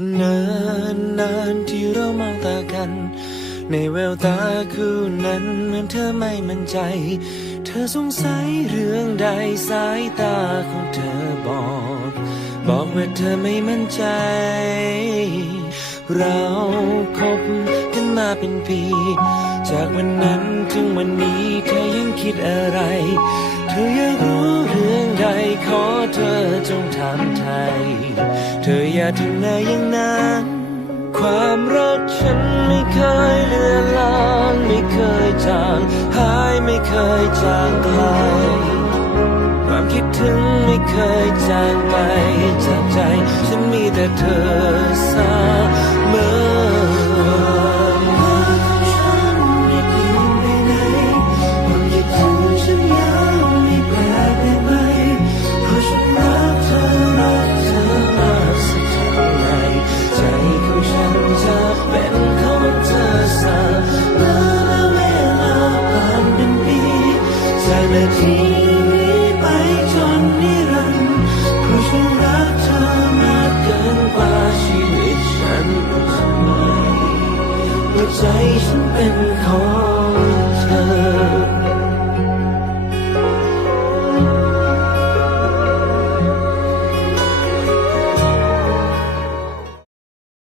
นินนานที่เรามองตากัน ในแววตาคู่นั้นเหมือนเธอไม่มั่นใจ เธอสงสัยเรื่องใดสายตาของเธอบอก บอกว่าเธอไม่มั่นใจ เราคบกันมาเป็นปี จากวันนั้นถึงวันนี้เธอยังคิดอะไร เธออยากรู้ ขอเธอจงถามไทย เธออย่าทำหน้าอย่างนั้น ความรักฉันไม่เคยเลือนลาง ไม่เคยจางหายไม่เคยจางไกล ความคิดถึงไม่เคยจางไปจากใจ ฉันมีแต่เธอเสมอ จากนาทีนี้ไปจนนิรันดร์เพราะฉันรักเธอมากเกินกว่าชีวิตฉันทำไมหัวใจฉันเป็นของ